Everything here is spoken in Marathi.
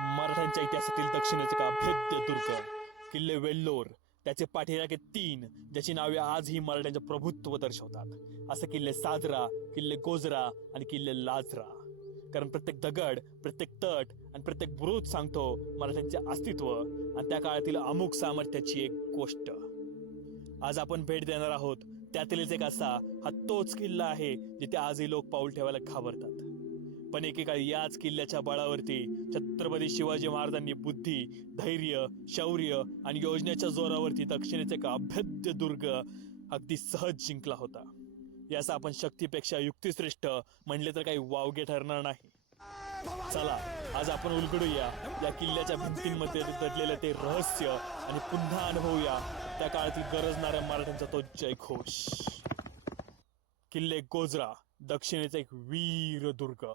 मराठ्यांच्या इतिहासातील दक्षिणेचे का अभेद्य दुर्ग किल्ले वेल्लोर, त्याचे पाठीराखे 3 ज्याची नावे आजही मराठ्यांचे प्रभुत्व दर्शवतात, असे किल्ले साजरा, किल्ले गोजरा आणि किल्ले लाजरा. कारण प्रत्येक दगड, प्रत्येक तट आणि प्रत्येक बुरुज सांगतो मराठ्यांचे अस्तित्व आणि त्या काळातील अमुक सामर्थ्याची एक गोष्ट. आज आपण भेट देणार आहोत त्यातीलच एक असा हा तोच किल्ला आहे जिथे आजही लोक पाऊल ठेवायला घाबरतात. पण एकेकाळी याच किल्ल्याच्या बळावरती छत्रपती शिवाजी महाराजांनी बुद्धी, धैर्य, शौर्य आणि योजनेच्या जोरावरती दक्षिणेचे एक अभेद्य दुर्ग अगदी सहज जिंकला होता. याचा आपण शक्तीपेक्षा युक्तिश्रेष्ठ म्हणले तर काही वावगे ठरणार नाही. चला आज आपण उलगडूया या किल्ल्याच्या भिंतींमध्ये दडलेलं ते रहस्य आणि पुन्हा अनुभवूया त्या काळातील गरजणाऱ्या मराठ्यांचा तो जयघोष. किल्ले गोजरा, दक्षिणेचा एक वीर दुर्ग.